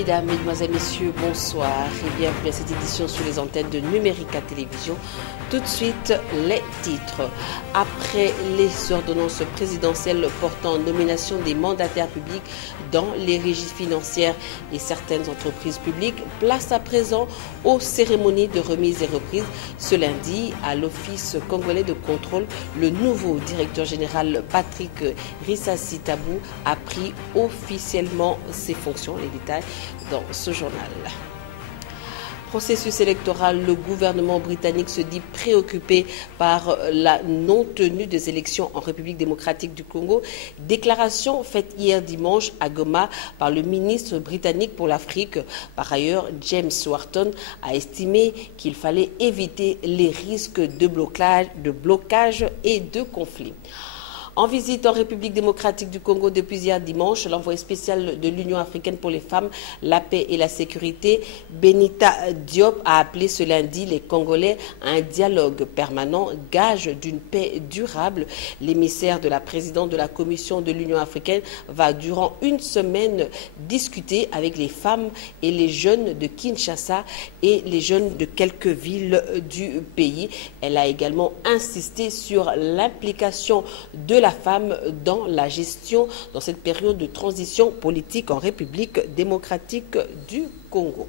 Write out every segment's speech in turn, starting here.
Mesdames, Mesdemoiselles, Messieurs, bonsoir et bienvenue à cette édition sur les antennes de Numérica Télévision. Tout de suite, les titres. Après les ordonnances présidentielles portant nomination des mandataires publics dans les régies financières et certaines entreprises publiques, place à présent aux cérémonies de remise et reprise. Ce lundi, à l'Office congolais de contrôle, le nouveau directeur général Patrick Rissassi Tabou a pris officiellement ses fonctions. Les détails dans ce journal. Processus électoral, le gouvernement britannique se dit préoccupé par la non-tenue des élections en République démocratique du Congo. Déclaration faite hier dimanche à Goma par le ministre britannique pour l'Afrique. Par ailleurs, James Wharton a estimé qu'il fallait éviter les risques de blocage et de conflit. En visite en République démocratique du Congo depuis hier dimanche, l'envoyé spécial de l'Union africaine pour les femmes, la paix et la sécurité, Benita Diop, a appelé ce lundi les Congolais à un dialogue permanent, gage d'une paix durable. L'émissaire de la présidente de la Commission de l'Union africaine va durant une semaine discuter avec les femmes et les jeunes de Kinshasa et les jeunes de quelques villes du pays. Elle a également insisté sur l'implication de la femme dans la gestion dans cette période de transition politique en République démocratique du Congo.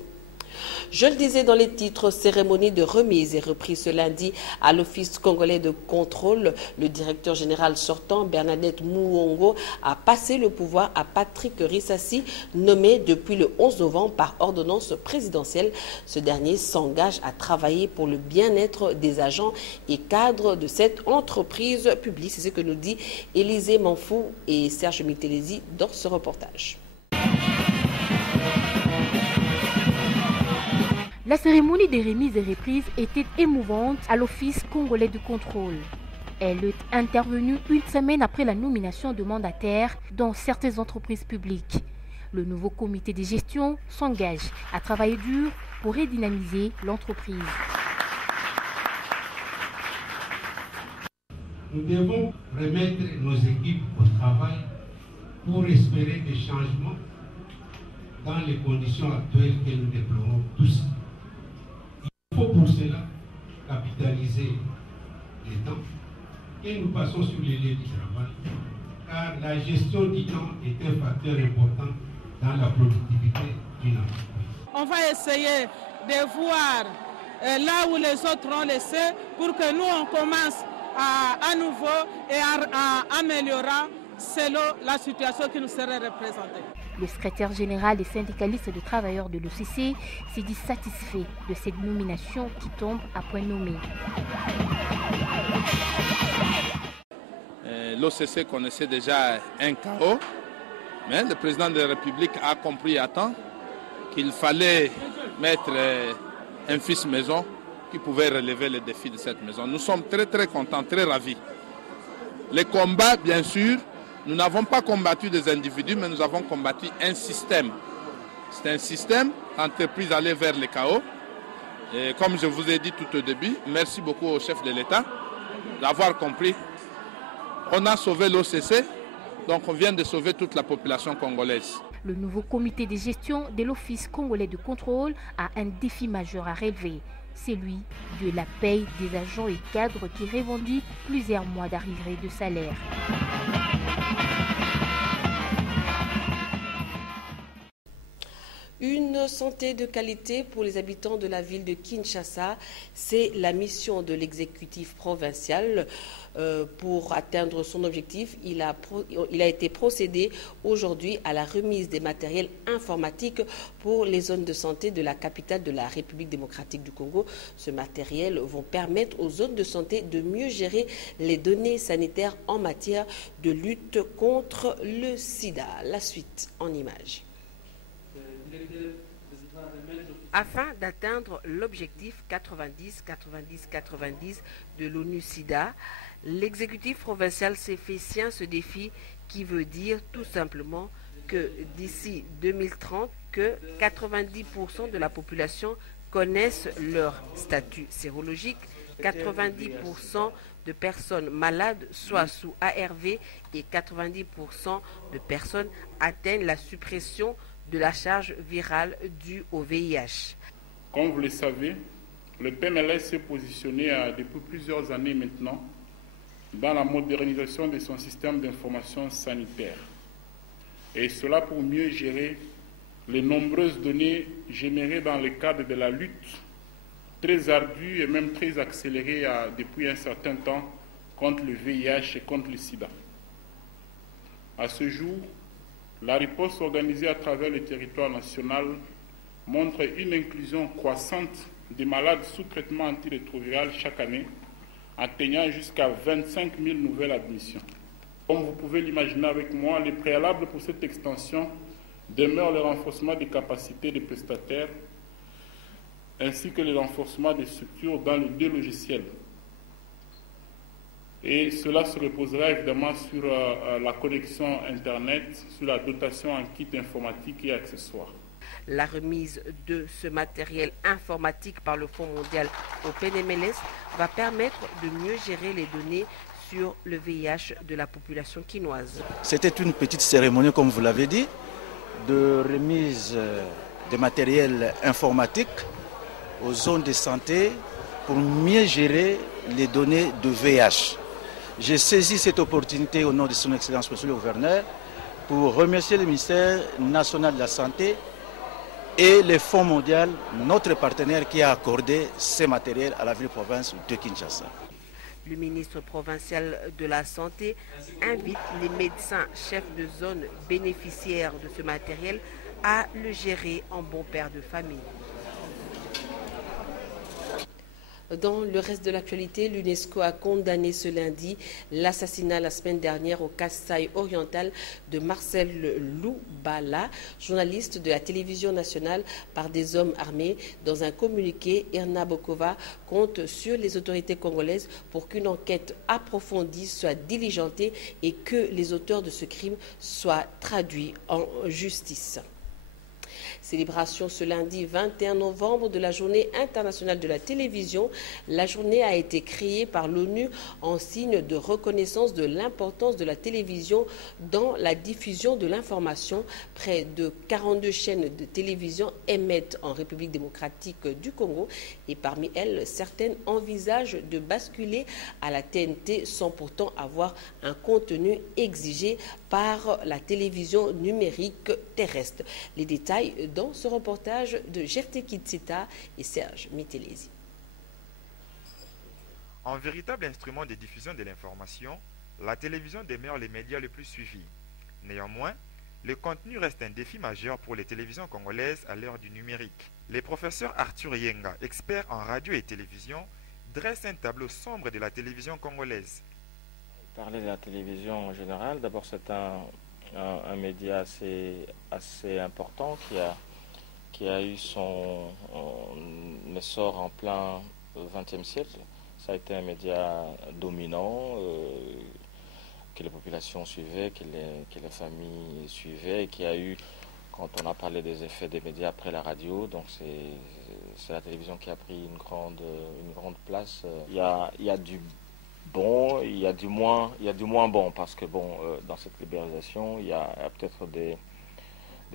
Je le disais dans les titres, cérémonie de remise et reprise ce lundi à l'Office congolais de contrôle. Le directeur général sortant, Bernadette Mouongo, a passé le pouvoir à Patrick Rissassi, nommé depuis le 11 novembre par ordonnance présidentielle. Ce dernier s'engage à travailler pour le bien-être des agents et cadres de cette entreprise publique. C'est ce que nous dit Élisée Manfou et Serge Mitelesi dans ce reportage. La cérémonie des remises et reprises était émouvante à l'Office congolais de contrôle. Elle est intervenue une semaine après la nomination de mandataires dans certaines entreprises publiques. Le nouveau comité de gestion s'engage à travailler dur pour redynamiser l'entreprise. Nous devons remettre nos équipes au travail pour espérer des changements dans les conditions actuelles que nous déplorons tous. Il faut pour cela capitaliser les temps et nous passons sur les lieux du travail, car la gestion du temps est un facteur important dans la productivité d'une entreprise. On va essayer de voir là où les autres ont laissé pour que nous on commence à nouveau et à améliorer selon la situation qui nous serait représentée. Le secrétaire général des syndicalistes de travailleurs de l'OCC s'est dit satisfait de cette nomination qui tombe à point nommé. L'OCC connaissait déjà un chaos, mais le président de la République a compris à temps qu'il fallait mettre un fils maison qui pouvait relever les défis de cette maison. Nous sommes très contents, très ravis. Les combats, bien sûr, nous n'avons pas combattu des individus, mais nous avons combattu un système. C'est un système, l'entreprise allait vers le chaos. Et comme je vous ai dit tout au début, merci beaucoup au chef de l'État d'avoir compris. On a sauvé l'OCC, donc on vient de sauver toute la population congolaise. Le nouveau comité de gestion de l'Office congolais de contrôle a un défi majeur à relever. C'est celui de la paye des agents et cadres qui revendiquent plusieurs mois d'arrivée de salaire. Une santé de qualité pour les habitants de la ville de Kinshasa, c'est la mission de l'exécutif provincial. Pour atteindre son objectif, il a été procédé aujourd'hui à la remise des matériels informatiques pour les zones de santé de la capitale de la République démocratique du Congo. Ce matériel va permettre aux zones de santé de mieux gérer les données sanitaires en matière de lutte contre le sida. La suite en images. Afin d'atteindre l'objectif 90-90-90 de l'ONU-SIDA, l'exécutif provincial s'est fait sien ce défi qui veut dire tout simplement que d'ici 2030, que 90% de la population connaissent leur statut sérologique, 90% de personnes malades soient sous ARV et 90% de personnes atteignent la suppression de la charge virale due au VIH. Comme vous le savez, le PMLS s'est positionné depuis plusieurs années maintenant dans la modernisation de son système d'information sanitaire. Et cela pour mieux gérer les nombreuses données générées dans le cadre de la lutte très ardue et même très accélérée depuis un certain temps contre le VIH et contre le sida. À ce jour, la riposte organisée à travers le territoire national montre une inclusion croissante des malades sous traitement antirétroviral chaque année, atteignant jusqu'à 25 000 nouvelles admissions. Comme vous pouvez l'imaginer avec moi, les préalables pour cette extension demeurent le renforcement des capacités des prestataires ainsi que le renforcement des structures dans les 2 logiciels. Et cela se reposera évidemment sur la connexion Internet, sur la dotation en kits informatiques et accessoires. La remise de ce matériel informatique par le Fonds mondial au PNMLS va permettre de mieux gérer les données sur le VIH de la population quinoise. C'était une petite cérémonie, comme vous l'avez dit, de remise de matériel informatique aux zones de santé pour mieux gérer les données de VIH. J'ai saisi cette opportunité au nom de son Excellence Monsieur le Gouverneur pour remercier le ministère national de la Santé et le Fonds mondial, notre partenaire qui a accordé ces matériels à la ville-province de Kinshasa. Le ministre provincial de la Santé invite les médecins chefs de zone bénéficiaires de ce matériel à le gérer en bon père de famille. Dans le reste de l'actualité, l'UNESCO a condamné ce lundi l'assassinat la semaine dernière au Kasaï oriental de Marcel Loubala, journaliste de la télévision nationale, par des hommes armés. Dans un communiqué, Irna Bokova compte sur les autorités congolaises pour qu'une enquête approfondie soit diligentée et que les auteurs de ce crime soient traduits en justice. Célébration ce lundi 21 novembre de la Journée internationale de la télévision. La journée a été créée par l'ONU en signe de reconnaissance de l'importance de la télévision dans la diffusion de l'information. Près de 42 chaînes de télévision émettent en République démocratique du Congo et parmi elles, certaines envisagent de basculer à la TNT sans pourtant avoir un contenu exigé par la télévision numérique terrestre. Les détails dans ce reportage de Jephté Kitsita et Serge Mitelezi. En véritable instrument de diffusion de l'information, la télévision demeure les médias les plus suivis. Néanmoins, le contenu reste un défi majeur pour les télévisions congolaises à l'heure du numérique. Le professeur Arthur Yenga, expert en radio et télévision, dresse un tableau sombre de la télévision congolaise. Parler de la télévision en général, d'abord c'est un média assez important qui a eu son essor en plein XXe siècle. Ça a été un média dominant que les populations suivaient, que les familles suivaient, et qui a eu, quand on a parlé des effets des médias après la radio, donc c'est la télévision qui a pris une grande place. Il y a du bon, il y a du moins bon, parce que dans cette libéralisation, il y a peut-être des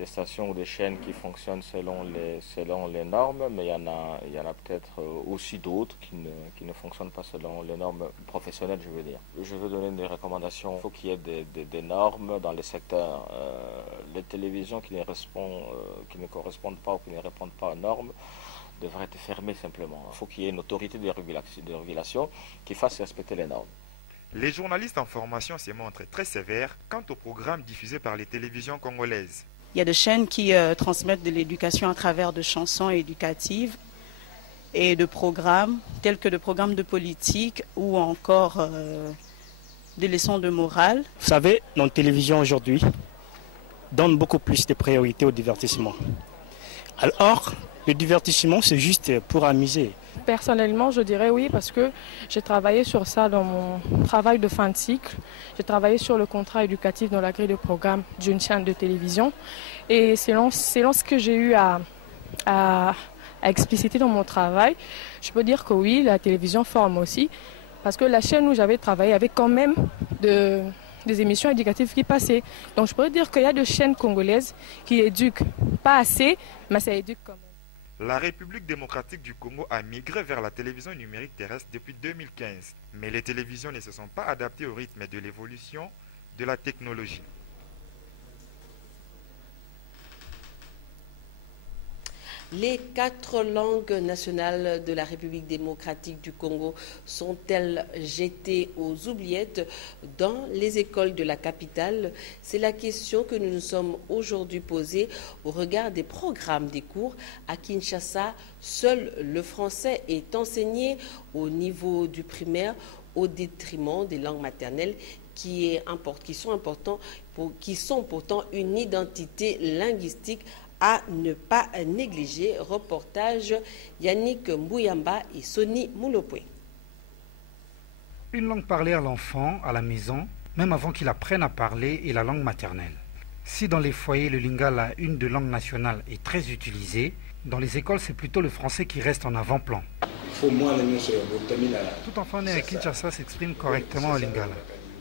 stations ou des chaînes qui fonctionnent selon les normes, mais il y en a peut-être aussi d'autres qui ne fonctionnent pas selon les normes professionnelles, je veux dire. Je veux donner des recommandations. Il faut qu'il y ait des normes dans les secteurs. Les télévisions qui ne correspondent pas ou qui ne répondent pas aux normes devraient être fermées simplement. Il faut qu'il y ait une autorité de régulation qui fasse respecter les normes. Les journalistes en formation se montrent très sévères quant aux programmes diffusés par les télévisions congolaises. Il y a des chaînes qui transmettent de l'éducation à travers de chansons éducatives et de programmes, tels que des programmes de politique ou encore des leçons de morale. Vous savez, notre télévision aujourd'hui donne beaucoup plus de priorité au divertissement. Alors, le divertissement, c'est juste pour amuser. Personnellement, je dirais oui, parce que j'ai travaillé sur ça dans mon travail de fin de cycle. J'ai travaillé sur le contrat éducatif dans la grille de programme d'une chaîne de télévision. Et selon ce que j'ai eu à expliciter dans mon travail, je peux dire que oui, la télévision forme aussi. Parce que la chaîne où j'avais travaillé avait quand même de des émissions éducatives qui passaient. Donc je pourrais dire qu'il y a des chaînes congolaises qui éduquent pas assez, mais ça éduque quand même. La République démocratique du Congo a migré vers la télévision numérique terrestre depuis 2015. Mais les télévisions ne se sont pas adaptées au rythme de l'évolution de la technologie. Les 4 langues nationales de la République démocratique du Congo sont-elles jetées aux oubliettes dans les écoles de la capitale? C'est la question que nous nous sommes aujourd'hui posée au regard des programmes des cours. À Kinshasa, seul le français est enseigné au niveau du primaire au détriment des langues maternelles qui sont pourtant une identité linguistique à ne pas négliger. Reportage Yannick Mbouyamba et Sony Moulopoué. Une langue parlée à l'enfant à la maison, même avant qu'il apprenne à parler, est la langue maternelle. Si dans les foyers le lingala, une de langues nationales, est très utilisée, dans les écoles c'est plutôt le français qui reste en avant-plan. Tout enfant né à Kinshasa s'exprime correctement en lingala.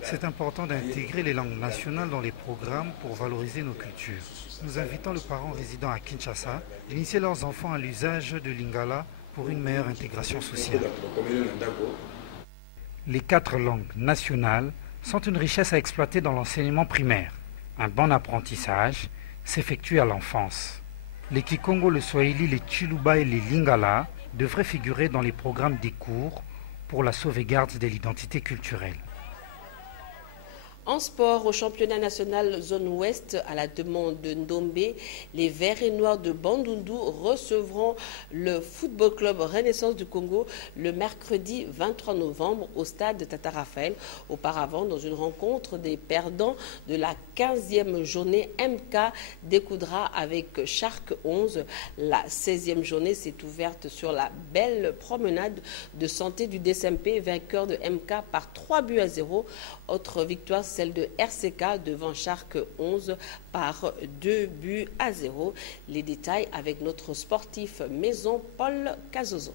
C'est important d'intégrer les langues nationales dans les programmes pour valoriser nos cultures. Nous invitons les parents résidant à Kinshasa d'initier leurs enfants à l'usage de lingala pour une meilleure intégration sociale. Les 4 langues nationales sont une richesse à exploiter dans l'enseignement primaire. Un bon apprentissage s'effectue à l'enfance. Les Kikongo, le Swahili, les Chiluba et les Lingala devraient figurer dans les programmes des cours pour la sauvegarde de l'identité culturelle. En sport, au championnat national zone ouest, à la demande de Ndombe, les Verts et Noirs de Bandundu recevront le Football Club Renaissance du Congo le mercredi 23 novembre au stade Tata Raphaël. Auparavant, dans une rencontre des perdants de la 15e journée, MK découdra avec Shark 11. La 16e journée s'est ouverte sur la belle promenade de santé du DSMP, vainqueur de MK par 3-0. Autre victoire, celle de RCK devant Shark 11 par 2-0. Les détails avec notre sportif maison Paul Cazozo.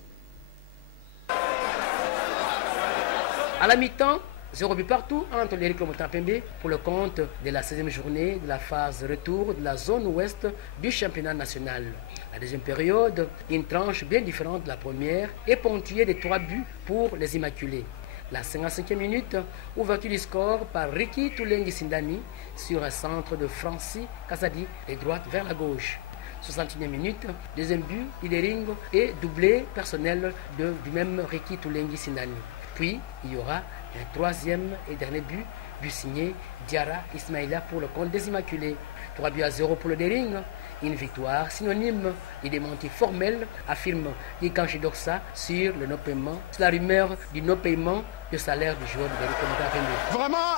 À la mi-temps, 0 but partout entre l'Éric Lomotampembe pour le compte de la 16e journée de la phase retour de la zone ouest du championnat national. La deuxième période, une tranche bien différente de la première, est ponctuée de 3 buts pour les Immaculés. La 55e minute, ouverture du score par Ricky Toulengi Sindani sur un centre de Francis Kasadi de droite vers la gauche. 61e minute, deuxième but, Idering et doublé personnel du même Ricky Toulengi Sindani. Puis, il y aura un 3e et dernier but signé Diara Ismaïla pour le compte des Immaculés. 3-0 pour le Dering. Une victoire synonyme de démenti formel, affirme Ikanchi Doxa sur le non-paiement, sur la rumeur du non-paiement de salaire du joueur de Berico. Vraiment,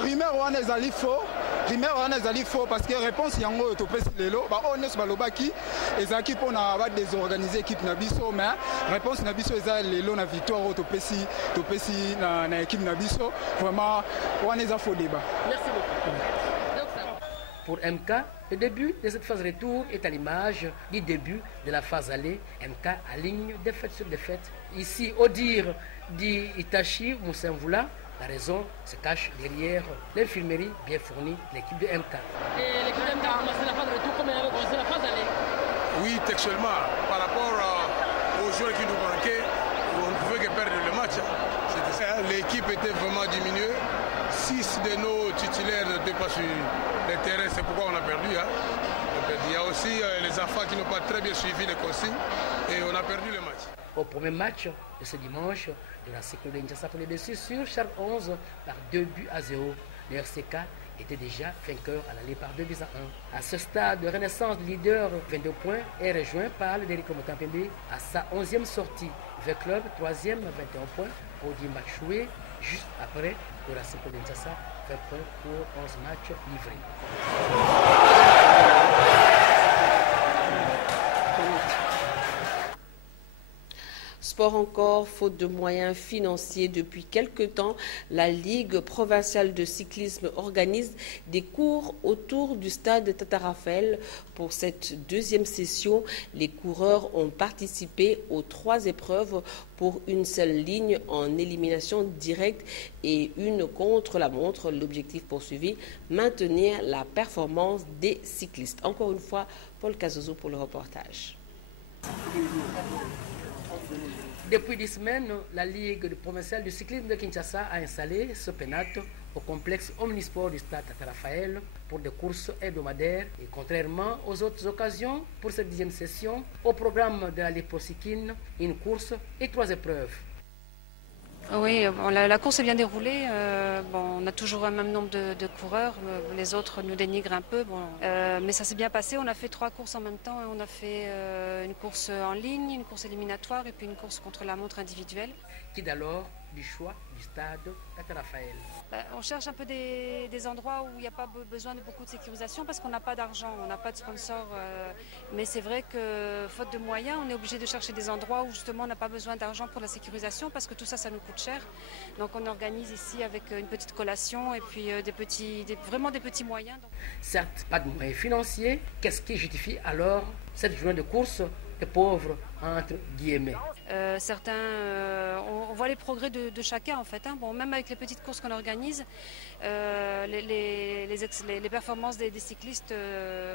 rumeur on est allé faux parce que réponse yango topesi lelo ba ones balobaki ezaki pona ba désorganiser équipe na biso mais réponse na biso eza lelo na victoire topesi na équipe na biso vraiment on est à faux débat. Merci beaucoup. Pour MK, le début de cette phase retour est à l'image du début de la phase aller. MK aligne défaite sur défaite. Ici, au dire d'Itachi Moussemvoula, la raison se cache derrière l'infirmerie bien fournie de l'équipe de MK. Et l'équipe de MK a commencé la phase retour comme elle avait commencé la phase aller. Oui, textuellement, par rapport aux joueurs qui nous manquaient, on ne pouvait que perdre le match. L'équipe était vraiment diminuée. 6 de nos titulaires n'étaient pas sur le terrain, c'est pourquoi on a perdu. Il y a aussi les enfants qui n'ont pas très bien suivi les consignes et on a perdu le match. Au premier match de ce dimanche, de la sécurité de Kinshasa pour le dessus sur Shark 11 par 2-0. Le RCK était déjà vainqueur à l'aller par 2-1. À ce stade, le Renaissance leader 22 points est rejoint par le Derico Motampembe à sa 11e sortie. Le club 3e 21 points pour 10 matchs joués. Juste après, de la sécurité de Kinshasa 20 points pour 11 matchs livrés. Sport encore, faute de moyens financiers. Depuis quelque temps, la Ligue provinciale de cyclisme organise des cours autour du stade Tata Raphaël. Pour cette deuxième session, les coureurs ont participé aux 3 épreuves pour une seule ligne en élimination directe et une contre la montre. L'objectif poursuivi, maintenir la performance des cyclistes. Encore une fois, Paul Kazozo pour le reportage. Depuis 10 semaines, la Ligue provinciale du cyclisme de Kinshasa a installé ce pénate au complexe omnisport du stade Tata Raphaël pour des courses hebdomadaires. Et contrairement aux autres occasions, pour cette 10e session, au programme de la Ligue Procycline, une course et 3 épreuves. Oui, bon, la course est bien déroulée. On a toujours un même nombre de coureurs. Les autres nous dénigrent un peu. Mais ça s'est bien passé. On a fait 3 courses en même temps. On a fait une course en ligne, une course éliminatoire et puis une course contre la montre individuelle. Qui d'alors du choix du stade Tata Raphaël? On cherche un peu des endroits où il n'y a pas besoin de beaucoup de sécurisation parce qu'on n'a pas d'argent, on n'a pas de sponsor. Mais c'est vrai que faute de moyens, on est obligé de chercher des endroits où justement on n'a pas besoin d'argent pour la sécurisation parce que tout ça, ça nous coûte cher. Donc on organise ici avec une petite collation et puis vraiment des petits moyens. Certes, pas de moyens financiers. Qu'est-ce qui justifie alors cette journée de course des pauvres, entre guillemets? Certains, on voit les progrès de chacun en fait. Même avec les petites courses qu'on organise, les performances des cyclistes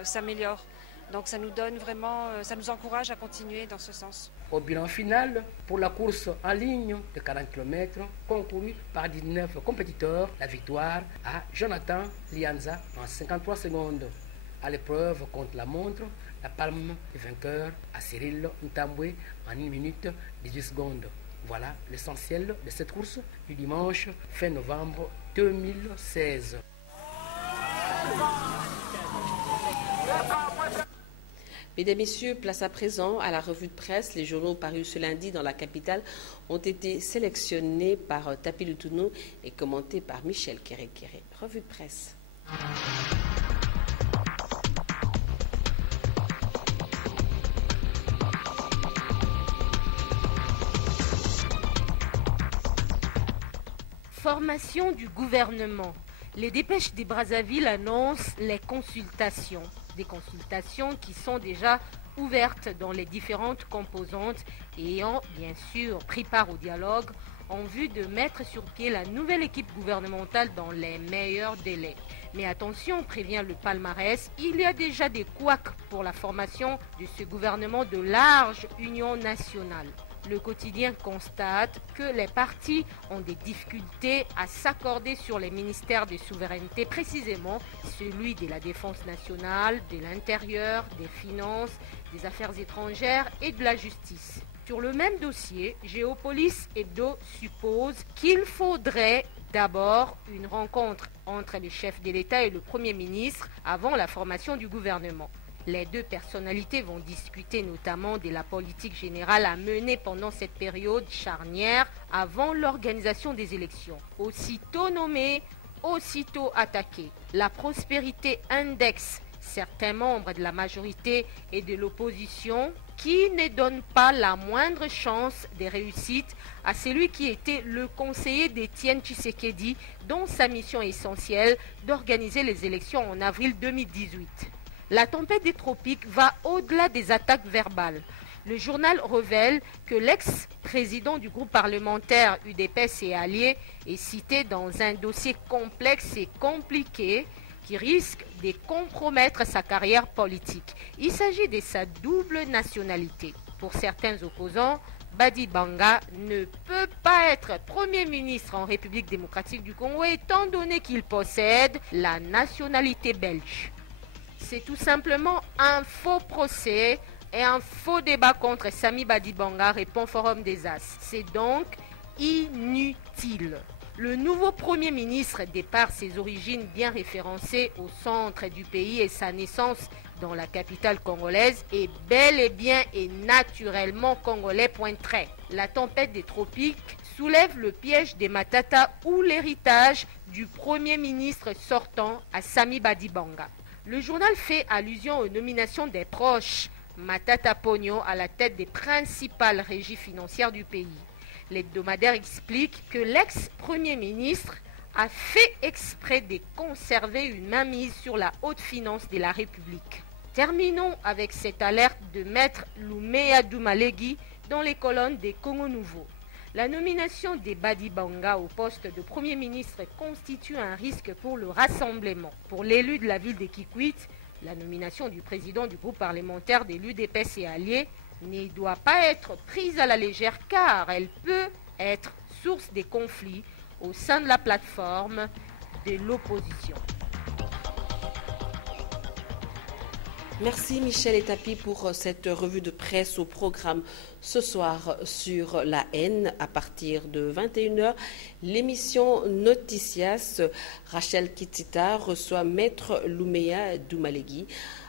s'améliorent. Donc ça nous donne vraiment, ça nous encourage à continuer dans ce sens. Au bilan final, pour la course en ligne de 40 km, concourue par 19 compétiteurs, la victoire à Jonathan Lianza en 53 secondes. À l'épreuve contre la montre, la palme est vainqueur à Cyril Ntambwe en 1 minute 18 secondes. Voilà l'essentiel de cette course du dimanche fin novembre 2016. Mesdames, Messieurs, place à présent à la revue de presse. Les journaux parus ce lundi dans la capitale ont été sélectionnés par Tapi Lutuno et commentés par Michel Kéré-Kéré. Revue de presse. Formation du gouvernement. Les dépêches des Brazzaville annoncent les consultations. Des consultations qui sont déjà ouvertes dans les différentes composantes et ayant bien sûr pris part au dialogue en vue de mettre sur pied la nouvelle équipe gouvernementale dans les meilleurs délais. Mais attention, prévient le palmarès, il y a déjà des couacs pour la formation de ce gouvernement de large union nationale. Le quotidien constate que les partis ont des difficultés à s'accorder sur les ministères de souveraineté, précisément celui de la défense nationale, de l'intérieur, des finances, des affaires étrangères et de la justice. Sur le même dossier, Géopolis Hebdo suppose qu'il faudrait d'abord une rencontre entre les chefs de l'État et le Premier ministre avant la formation du gouvernement. Les 2 personnalités vont discuter notamment de la politique générale à mener pendant cette période charnière avant l'organisation des élections. Aussitôt nommé, aussitôt attaqué. La prospérité index certains membres de la majorité et de l'opposition qui ne donnent pas la moindre chance de réussite à celui qui était le conseiller d'Étienne Tshisekedi, dont sa mission essentielle d'organiser les élections en avril 2018. La tempête des tropiques va au-delà des attaques verbales. Le journal révèle que l'ex-président du groupe parlementaire UDPS et alliés est cité dans un dossier complexe et compliqué qui risque de compromettre sa carrière politique. Il s'agit de sa double nationalité. Pour certains opposants, Badi Banga ne peut pas être Premier ministre en République démocratique du Congo étant donné qu'il possède la nationalité belge. C'est tout simplement un faux procès et un faux débat contre Sami Badibanga, répond Forum des As. C'est donc inutile. Le nouveau Premier ministre, de par ses origines bien référencées au centre du pays et sa naissance dans la capitale congolaise, est bel et bien et naturellement congolais, point trait. La tempête des tropiques soulève le piège des Matata ou l'héritage du Premier ministre sortant à Sami Badibanga. Le journal fait allusion aux nominations des proches Matata Pogno à la tête des principales régies financières du pays. L'hebdomadaire explique que l'ex-premier ministre a fait exprès de conserver une mainmise sur la haute finance de la République. Terminons avec cette alerte de maître Lumea Dumalegui dans les colonnes des Congo Nouveau. La nomination de Badi Banga au poste de Premier ministre constitue un risque pour le rassemblement. Pour l'élu de la ville de Kikwit, la nomination du président du groupe parlementaire de l'UDPS et alliés ne doit pas être prise à la légère car elle peut être source de conflits au sein de la plateforme de l'opposition. Merci Michel Etapi pour cette revue de presse au programme ce soir sur la haine à partir de 21h. L'émission Noticias, Rachel Kitita reçoit Maître Lumea Dumalegui.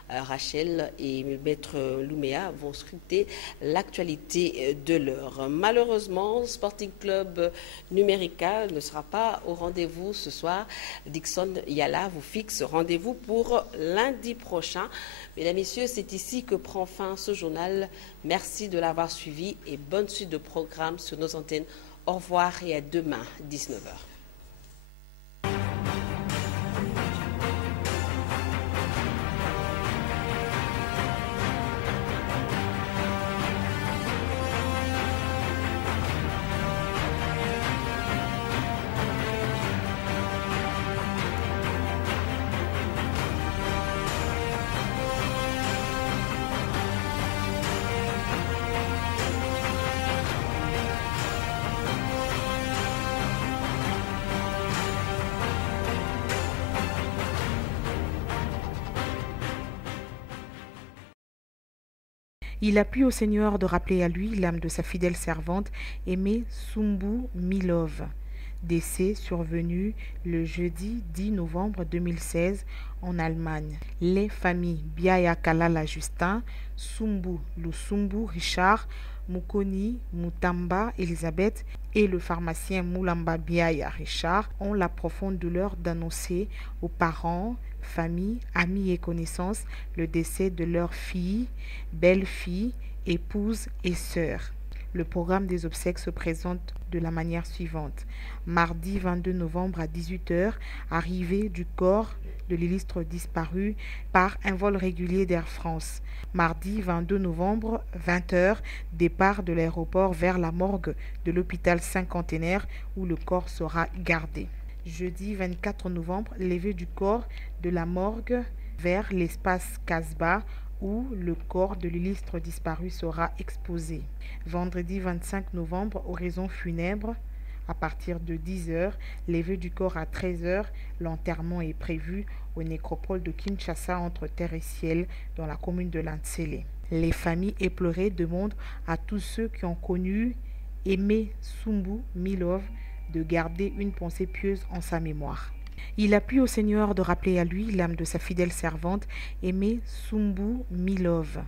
Rachel et Maître Lumea vont scruter l'actualité de l'heure. Malheureusement, Sporting Club Numérica ne sera pas au rendez-vous ce soir. Dixon Yala vous fixe rendez-vous pour lundi prochain. Mesdames, Messieurs, c'est ici que prend fin ce journal. Merci de l'avoir suivi et bonne suite de programmes sur nos antennes. Au revoir et à demain, 19h. Il a plu au Seigneur de rappeler à lui l'âme de sa fidèle servante aimée Sumbu Milov. Décès survenu le jeudi 10 novembre 2016 en Allemagne. Les familles Biaya Kalala Justin, Sumbu Lusumbu Richard, Mukoni Mutamba Elisabeth et le pharmacien Mulamba Biaya Richard ont la profonde douleur d'annoncer aux parents, familles, amis et connaissances le décès de leur fille, belle-fille, épouse et sœur. Le programme des obsèques se présente de la manière suivante. Mardi 22 novembre à 18h, arrivée du corps de l'illustre disparu par un vol régulier d'Air France. Mardi 22 novembre, 20h, départ de l'aéroport vers la morgue de l'hôpital cinquantenaire où le corps sera gardé. Jeudi 24 novembre, levée du corps de la morgue vers l'espace Casbah où le corps de l'illustre disparu sera exposé. Vendredi 25 novembre, oraison funèbre, à partir de 10h, levée du corps à 13h, l'enterrement est prévu au nécropole de Kinshasa entre terre et ciel dans la commune de Lantsele. Les familles éplorées demandent à tous ceux qui ont connu Aimé Sumbu Milov de garder une pensée pieuse en sa mémoire. Il a plu au Seigneur de rappeler à lui l'âme de sa fidèle servante aimée Sumbu Milov.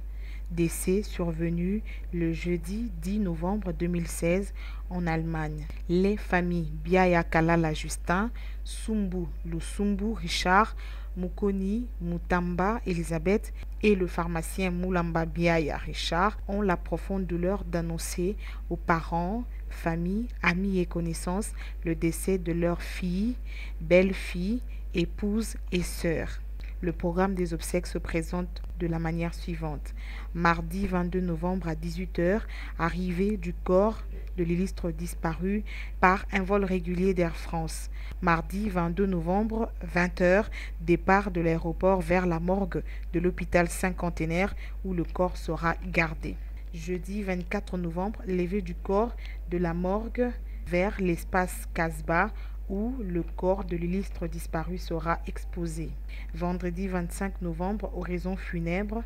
Décès survenu le jeudi 10 novembre 2016 en Allemagne. Les familles Biaya Kalala Justin, Sumbu Lusumbu Richard, Mukoni Mutamba Elisabeth et le pharmacien Mulamba Biaya Richard ont la profonde douleur d'annoncer aux parents, familles, amis et connaissances le décès de leur fille, belle-fille, épouse et sœur. Le programme des obsèques se présente de la manière suivante. Mardi 22 novembre à 18h, arrivée du corps de l'illustre disparu par un vol régulier d'Air France. Mardi 22 novembre, 20h, départ de l'aéroport vers la morgue de l'hôpital cinquantenaire où le corps sera gardé. Jeudi 24 novembre, levée du corps de la morgue vers l'espace Casbah où le corps de l'illustre disparu sera exposé. Vendredi 25 novembre, oraison funèbre,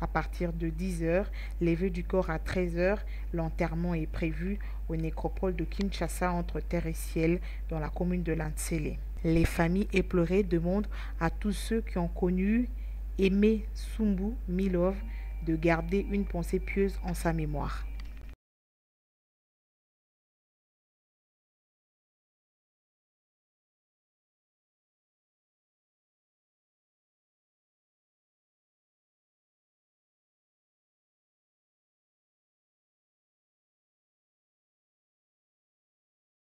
à partir de 10h, levée du corps à 13h, l'enterrement est prévu au nécropole de Kinshasa entre terre et ciel dans la commune de Lantsele. Les familles éplorées demandent à tous ceux qui ont connu Aimé Sumbu Milov de garder une pensée pieuse en sa mémoire.